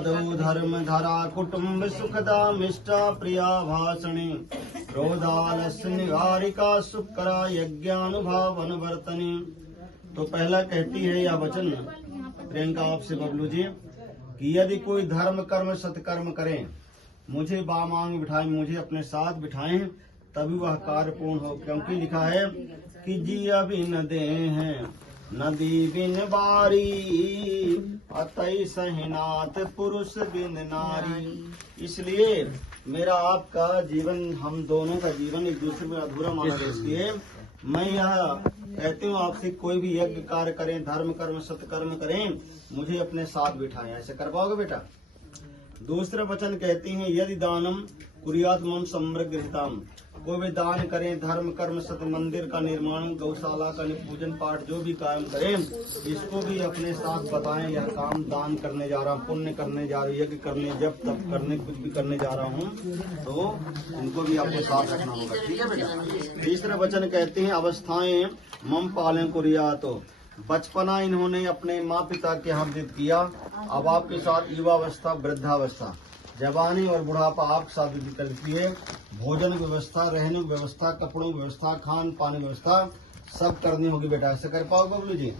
धर्म धरा कुटुम्ब सुखदा मिष्टा प्रिया भाषणी क्रोधालस्य निवारिका सुकरा यज्ञानुभावन वर्तनी। तो पहला कहती है यह वचन प्रियंका आपसे बबलू जी कि यदि कोई धर्म कर्म सत्कर्म करें, मुझे बामांग बिठाएं, मुझे अपने साथ बिठाएं, तभी वह कार्य पूर्ण हो। क्योंकि लिखा है कि जिया बिन दे हैं नदी बिन बारी, अतई सहनाथ पुरुष बिन नारी। इसलिए मेरा आपका जीवन, हम दोनों का जीवन एक दूसरे में अधूरा माना है। इसलिए मैं यह कहती हूँ आपसे, कोई भी यज्ञ कार्य करें, धर्म कर्म सत्कर्म करें, मुझे अपने साथ बिठाएं। ऐसे कर पाओगे बेटा? दूसरा वचन कहती हैं यदि दानम कुरियात मम समृद्धताम। कोई भी दान करें, धर्म कर्म सत, मंदिर का निर्माण, गौशाला का पूजन पाठ जो भी काम करें, इसको भी अपने साथ बताएं। यह काम दान करने जा रहा हूँ, पुण्य करने जा रहा हूँ, यज्ञ करने, जब तब करने, कुछ भी करने जा रहा हूँ, तो उनको भी आपको साथ रखना होगा। ठीक है बेटा? तीसरा वचन कहते हैं अवस्थाएं मम पालन कुरियात। बचपना इन्होंने अपने माँ पिता के यहाँ व्यतीत किया, अब आपके साथ युवावस्था, वृद्धावस्था, जवानी और बुढ़ापा आपके साथ व्यतीत करती है। भोजन की व्यवस्था, रहने की व्यवस्था, कपड़ों की व्यवस्था, खान पान की व्यवस्था सब करनी होगी बेटा। ऐसे कर पाओगे बबलू जी?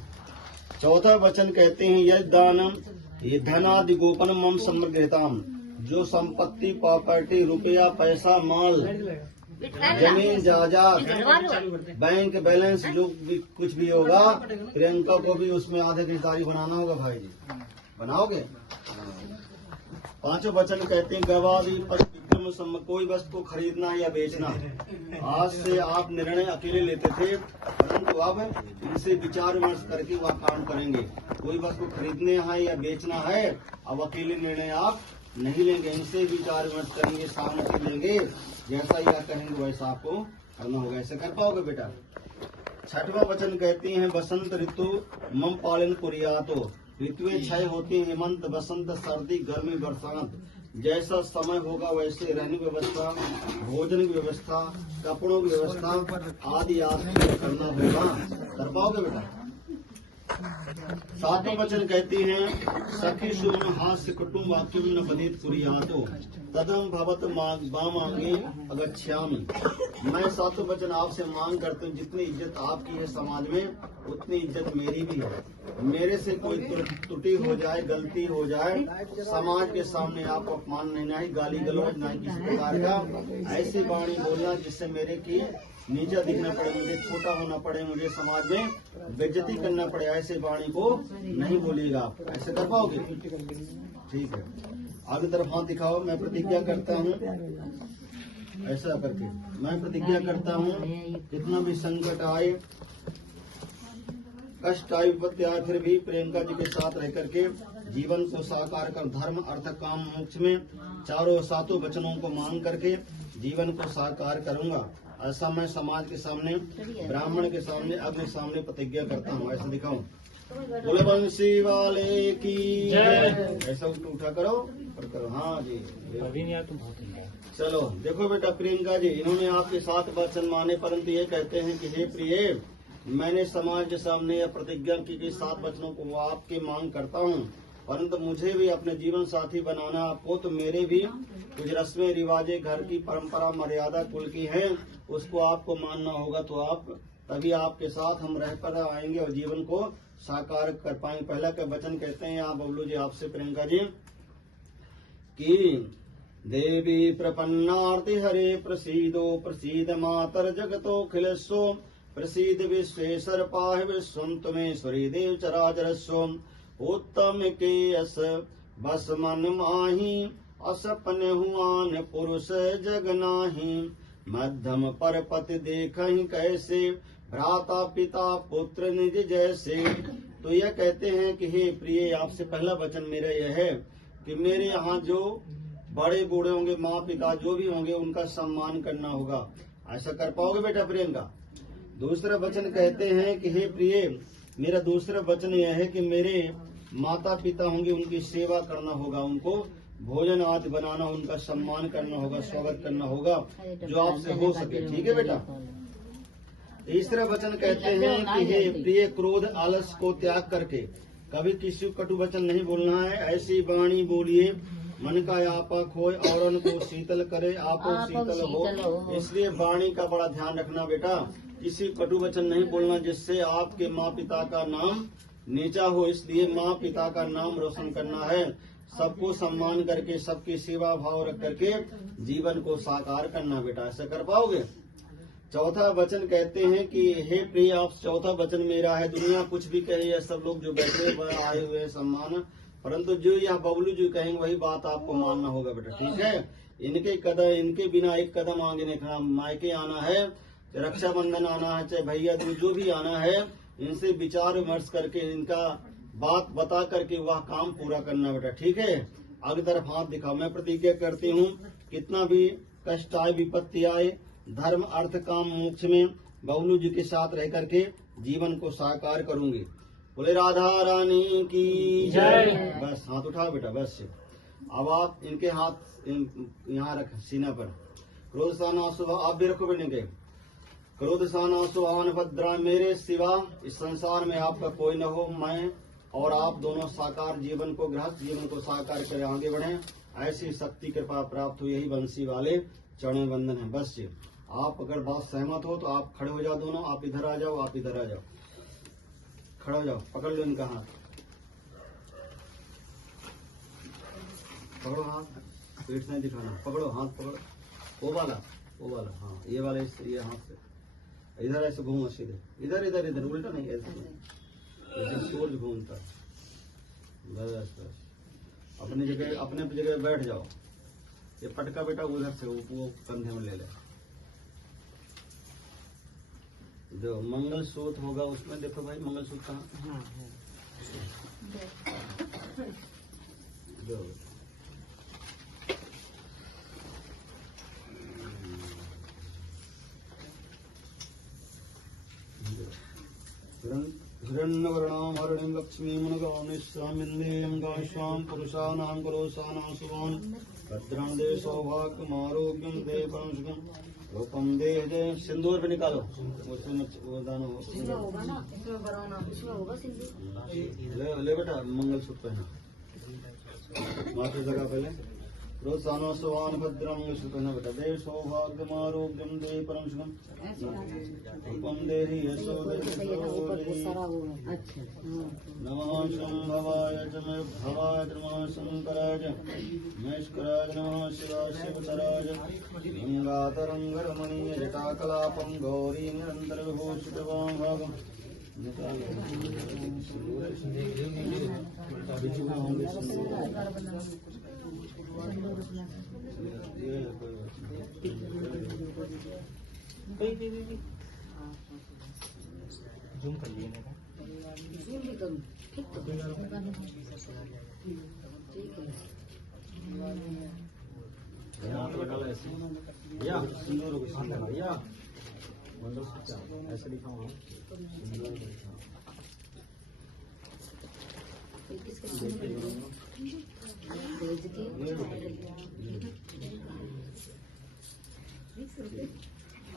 चौथा वचन कहते हैं यदि दानम ये धनादि गोपन मम समृद्धताम। जो संपत्ति, प्रॉपर्टी, रुपया, पैसा, माल, जमीन जायदाद, बैंक बैलेंस, जो भी कुछ भी होगा, प्रियंका को भी उसमें आधे की हिस्सेदारी बनाना होगा। भाई जी बनाओगे? पांचों वचन कहते हैं गवादी पर कोई वस्तु को खरीदना या बेचना। आज से आप निर्णय अकेले लेते थे, परंतु अब इनसे विचार विमर्श करके वह काम करेंगे। कोई वस्तु खरीदने है या बेचना है, अब अकेले निर्णय आप नहीं लेंगे, इनसे विचार विमर्श करेंगे, सहमति लेंगे, जैसा यह कहेंगे वैसा आपको करना होगा। ऐसे कर पाओगे बेटा? छठवां वचन कहते हैं बसंत ऋतु मम पालन कुरियातो। ऋतुएं 6 होती हैं, हेमंत, बसंत, सर्दी, गर्मी, बरसात। जैसा समय होगा वैसे रहने की व्यवस्था, भोजन की व्यवस्था, कपड़ों की व्यवस्था आदि आदि करना होगा। कर पाओगे बेटा? सातवें वचन कहती हैं सखी सुमन हास्य कुटुम्ब वाक्य न बदित कुरियातो तदम भवत मांगे अगच्छामि। मैं सातों वचन आपसे मांग करती हूँ, जितनी इज्जत आपकी है समाज में, उतनी इज्जत मेरी भी है। मेरे से कोई त्रुटि हो जाए, गलती हो जाए, समाज के सामने आप अपमान नहीं, ना ही गाली गलौज, ना ही किसी प्रकार का ऐसी वाणी बोलना जिससे मेरे की नीचा दिखना पड़े, मुझे छोटा होना पड़े, मुझे समाज में बेइज्जती करना पड़े, ऐसे वाणी को नहीं बोलिएगा आप। ऐसे कर पाओगे? ठीक है, आगे तरफ हाथ दिखाओ। मैं प्रतिज्ञा करता हूँ, ऐसा करके मैं प्रतिज्ञा करता हूँ, कितना भी संकट आए, कष्ट आए, विपत्ति आए, फिर भी प्रियंका जी के साथ रह करके जीवन को साकार कर धर्म अर्थ काम मोक्ष में चारों सातों वचनों को मान करके जीवन को साकार करूंगा। ऐसा मैं समाज के सामने, ब्राह्मण के सामने, अपने सामने प्रतिज्ञा करता हूँ। ऐसा दिखाऊं? बोले बंसी वाले की जय। ऐसा उठा करो और करो। हाँ जी, चलो देखो बेटा प्रियंका जी, इन्होंने आपके साथ वचन माने, परंतु ये कहते हैं कि हे प्रिय, मैंने समाज के सामने प्रतिज्ञा की कि 7 वचनों को आपके मांग करता हूँ, परंतु मुझे भी अपने जीवन साथी बनाना आपको, तो मेरे भी कुछ रस्में रिवाजें, घर की परंपरा मर्यादा कुल की हैं, उसको आपको मानना होगा। तो आप तभी आपके साथ हम रह कर आएंगे और जीवन को साकार कर पाएंगे। पहला का वचन कहते हैं आप बबलू जी आपसे प्रियंका जी कि देवी प्रपन्नार्ति हरे प्रसीदो प्रसीद मातर जगतो खिलस्व प्रसीद विश्वेश्वर पाहि विश्वम त्वमेश्वरी देव चराचरस्व उत्तम के अस बस मन माही असपन हुआन पुरुष जग नाही मध्यम पर पति देखहि कैसे भ्राता पिता पुत्र निज जैसे। तो यह कहते हैं कि हे प्रिय, आपसे पहला वचन मेरा यह है कि मेरे यहाँ जो बड़े बूढ़े होंगे, माँ पिता जो भी होंगे, उनका सम्मान करना होगा। ऐसा कर पाओगे बेटा प्रियंका? दूसरा वचन कहते हैं कि हे प्रिय, मेरा दूसरा वचन यह है कि मेरे माता पिता होंगे, उनकी सेवा करना होगा, उनको भोजन आदि बनाना, उनका सम्मान करना होगा, स्वागत करना होगा, जो आपसे हो सके। ठीक है बेटा? तीसरा वचन कहते हैं कि हे प्रिय, क्रोध आलस को त्याग करके कभी किसी को कटु वचन नहीं बोलना है। ऐसी वाणी बोलिए मन का आपा खोए और उनको शीतल करे आपो शीतल हो। इसलिए वाणी का बड़ा ध्यान रखना बेटा, किसी कटु वचन नहीं बोलना जिससे आपके माँ पिता का नाम नीचा हो। इसलिए माँ पिता का नाम रोशन करना है। सबको सम्मान करके सबकी सेवा भाव रख करके जीवन को साकार करना बेटा। ऐसा कर पाओगे। चौथा वचन कहते हैं कि हे प्रिय, आप चौथा वचन मेरा है। दुनिया कुछ भी कहे, सब लोग जो बैठे आए हुए हैं सम्मान, परंतु जो यह बबलू जो कहेंगे वही बात आपको मानना होगा बेटा। ठीक है। इनके बिना एक कदम आगे नहीं खड़ा। मायके आना है, रक्षाबंधन आना है, चाहे भैया जो भी आना है, इनसे विचार विमर्श करके इनका बात बता करके वह काम पूरा करना बेटा। ठीक है। आगे तरफ हाथ दिखाओ। मैं प्रतिज्ञा करती हूँ कितना भी कष्ट आए, विपत्ति आए, धर्म अर्थ काम मोक्ष में बबलू जी के साथ रह करके जीवन को साकार करूंगी। बोले राधा रानी की जय। बस हाथ उठाओ बेटा। बस अब आप इनके हाथ यहाँ रख सीना पर। क्रोध साना सुबह आप भी रखो बेटे के। क्रोध साना सुहान भद्रा, मेरे सिवा इस संसार में आपका कोई न हो। मैं और आप दोनों साकार जीवन को, गृहस्थ जीवन को साकार कर आगे बढ़े, ऐसी शक्ति कृपा प्राप्त हो। यही बंसी वाले चरण वंदन है। बस आप अगर बात सहमत हो तो आप खड़े हो जाओ दोनों। आप इधर आ जाओ, आप इधर आ जाओ, खड़ा हो जाओ, पकड़ लो इनका हाथ, पकड़ो हाथ, पीठ नहीं दिखाना, पकड़ो हाथ, पकड़ो वो वाला हाँ, ये वाला ये हाथ से इधर ऐसे घूमो सीधे, इधर इधर इधर, उल्टा नहीं, ऐसे सूरज घूमता। बस बस अपनी जगह बैठ जाओ। ये पटका बेटा उधर से वो कंधे में ले ले। जो मंगल सूत्र होगा उसमें देखो भाई, मंगल सूत्र कहाँ? जो हिरण्यवर्णां हरिणीं लक्ष्मीं मुनगामिश्रामिन्देयं गाश्वां पुरुषाणां करोषाणां शुभान् भद्रां दे सौभाग्यमारोग्यं दे परम सुखं रूपम दे दे। सिंदूर भी निकालो, वो दाना होगा ना, इसमें बरौना इसमें होगा सिंदूर। ले बेटा मंगल सूत्र पहना माथे जगह पहले। रोजाना सुवान भद्रम सुखन बेटा दे सौभाग्यमारोग्यम दे परम सुखम रूपम दे यशो दे नमः शंभवाय च मे भवाय नमः शंकराय महेश्वराय नमः शिवाय शिवतराय गंगातरंगरमणीय जटाकलापं गौरी निरंतर विभूषितवां भागम् जूम कर लिए ना, जूम भी करूं, ठीक तो ठीक है। ऐसे दिखाऊँ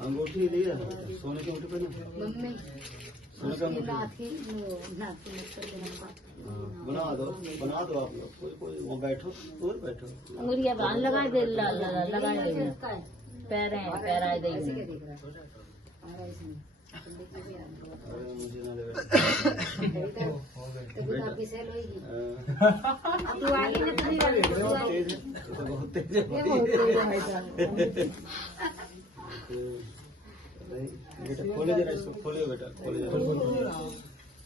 अंगूठी दी है, सोने की अंगूठी पहना, सोने का अंगूठी बना दो आप लोग। कोई वहाँ बैठो, दूर बैठो, अंगुरिया बांध लगा दे, लगा दे पैर आए दे। अरे मुझे ना लगे बहुत तेज बेटा। खोले जरा इसको, खोले बेटा, खोले जरा।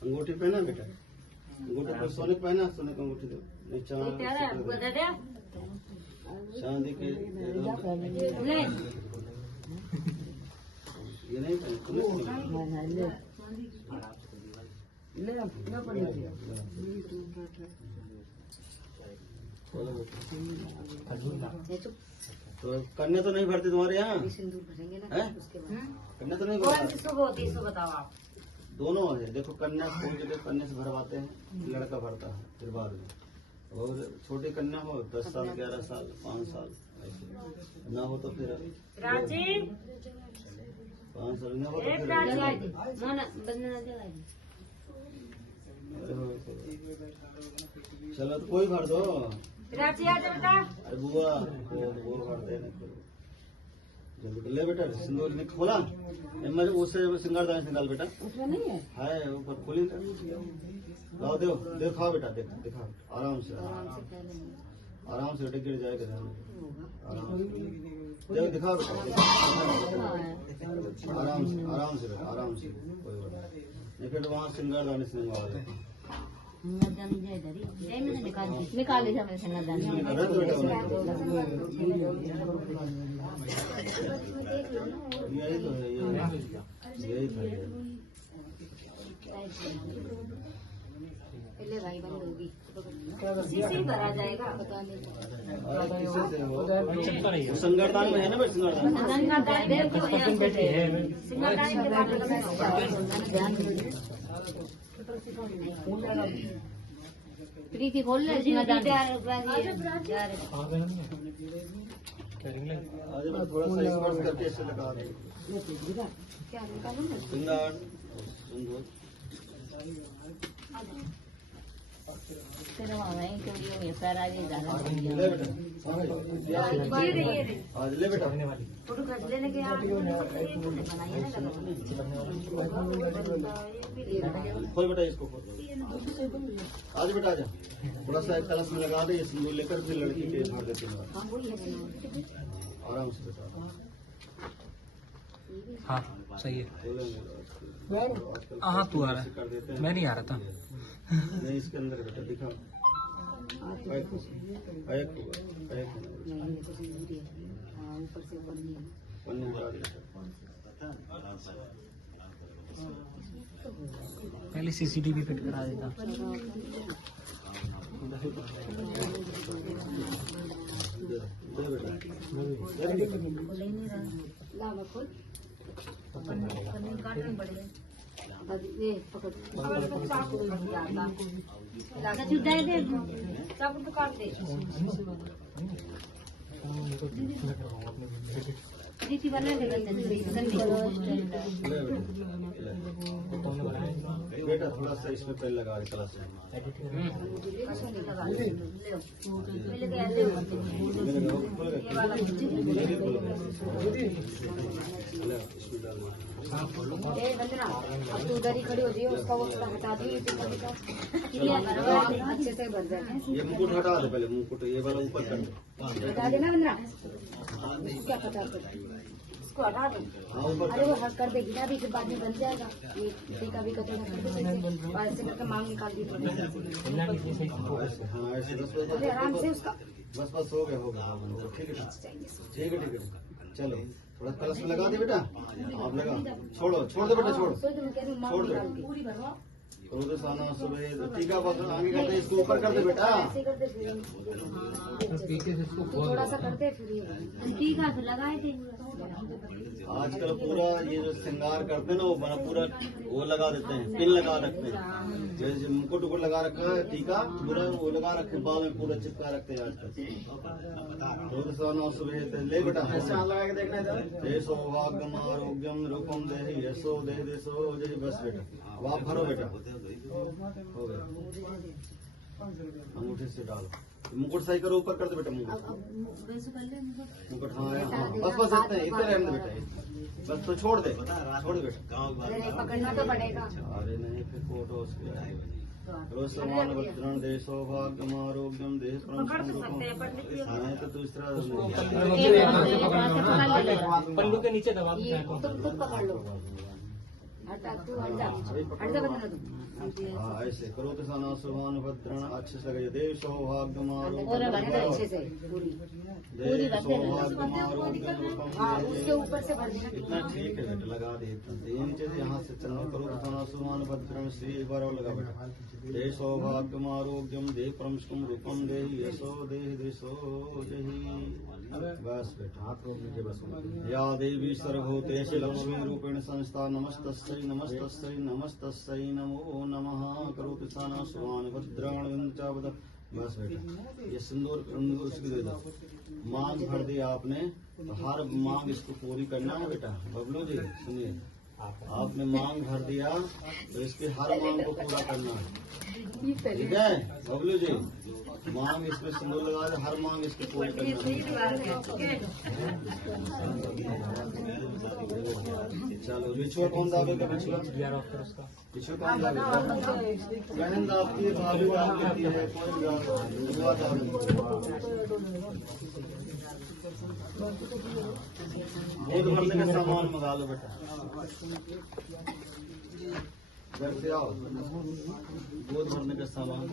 अंगूठी पहना बेटा, अंगूठी पर सोने पहना, सोने का अंगूठी दो। चांदी की ये नहीं तो कन्या तो नहीं भरती तुम्हारे यहाँ? कन्या तो नहीं भरती? बताओ आप। दोनों है, देखो कन्या कोई जगह कन्या से भरवाते हैं, लड़का भरता है फिर बाद में। और छोटी कन्या हो 10 साल 11 साल 5 साल ऐसे ना हो तो फिर 5 साल न हो तो फिर चलो तो कोई भर दो। राजी आ जा बेटा। अरे बुआ वो भर दे जल्दी ले बेटा सिंदूर ने खोला मैं उससे सिंगारदान से निकाल बेटा है ऊपर खोली लाओ दो दिखाओ बेटा दिखाओ आराम से बेटा गिर जाएगा आराम से देखो दिखाओ बेटा आराम से बेटा आराम से कोई बात नहीं फिर वहाँ सिंगारदानी से निकाल निकाल लीजिए मैंने सिंगारदान यही तो है यही था पहले भाई बंद होगी इसी भरा जाएगा सिंगारदान में है ना प्रीति खोल ले आज मैं थोड़ा सा स्पर्श करके इसे लगा दे सिंगार सिंदूर तेरा मामा है क्योंकि ये पैर आगे जा रहा ले बेटा आज ले बेटा फोटो खींच लेने के यार खोल बेटा इसको खोल आज बेटा आजा थोड़ा सा कलश में लगा दे ये सिंदूर लेकर फिर लड़की के भर देते हैं आराम से बेटा हाँ सही है। आजकल हाँ तू आ रहा कर देते है हैं मैं नहीं आ रहा था। नहीं इसके अंदर बेटा दिखा पन्नी लगा दे पहले सीसीटीवी फिट करा देता। बेटा थोड़ा सा इसमें पेन लगा दे कलश में अब तू उधर ही खड़ी हो जाइए उसका वो थोड़ा हटा दी अच्छे से भर जाए ये मुकुट हटा दे पहले मुकुट ये वाला ऊपर कर दे हटा देना बंदरा क्या पता इसको हटा दो हाँ ऊपर अरे वो हक कर देगी ना अभी फिर बाद में बन जाएगा ये टीका भी कचौड़ा कर दे और ऐसे करके मांग निकाल दी हाँ ऐसे अरे आराम से उसका बस हो गया ठीक है चलो थोड़ा कलश में लगा दे बेटा आप लगा छोड़ दे बेटा छोड़ दे साना सुबह टीका बस आगे करते इसको ऊपर कर दे बेटा थोड़ा सा करते फिर टीका तो लगाए थे आजकल पूरा ये जो श्रृंगार करते हैं ना वो बना पूरा वो लगा देते हैं पिन लगा रखते हैं जैसे मुकुट उकुट लगा रखा है टीका पूरा वो लगा रखे बाल में पूरा चिपका रखते हैं आजकल सुबह ले बेटा लगा के देखना है सौभाग्यम आरोग्यम रूपम दे यशो दे देशो जय बस बेटा अब आप भरो बेटा हो गया अंगूठे से डालो मुकुट सही करो ऊपर कर दे बेटा मुकुट हाँ बस इतना रहने बेटा बस तो छोड़ दे बेटा पकड़ना तो पड़ेगा अरे नहीं फिर फोटो उसके रोसमान वज्रण दे सौभाग्यम आरोग्यम दे तो दूसरा पल्लू के नीचे दबा तुम पकड़ लो हटा तू हट जा बना तू हाँ ऐसे करो किसाना सुभान भद्रण अच्छे से लगे देव सौभाग्यम अच्छे से पूरी देव सौभाग्यम आरोग्यम हाँ उसके ऊपर से भर देना इतना ठीक है बेटा लगा दे नीचे से यहाँ से चलना करो किसाना सुभान भद्रण श्री एक बार और लगा बेटा देव सौभाग्यम आरोग्यम देह परमष्टम रूपम दे यशो देह देशो जही बस बेटा हाथ रोक लीजिए बस या देवी सर्वभूतेश लक्ष्मी रूपेण संस्था नमस्तस्यै नमस्तस्यै नमस्तस्यै नमो नमः करोति साना सुभान भद्राण विंचावद बस बेटा ये सिंदूर उसकी दे दो मांग भर दी आपने तो हर मांग इसको पूरी करना है बेटा बबलू जी सुनिए आपने मांग भर दिया तो इसकी हर मांग को पूरा करना है। ये पहले ठीक है बबलू जी, मांग इसमें सिंदूर लगा दे, हर मांग इसकी पूरी करना है। चलो बिछुआ कौन दाबेगा? बिछुआ बिछुआ कौन दाबेगा? बहन दाबती है, भाभी दाब देती है, कोई बिछुआ दाब। दूध भरने का सामान मंगा लो बेटा, घर से आओ, दूध भरने का सामान।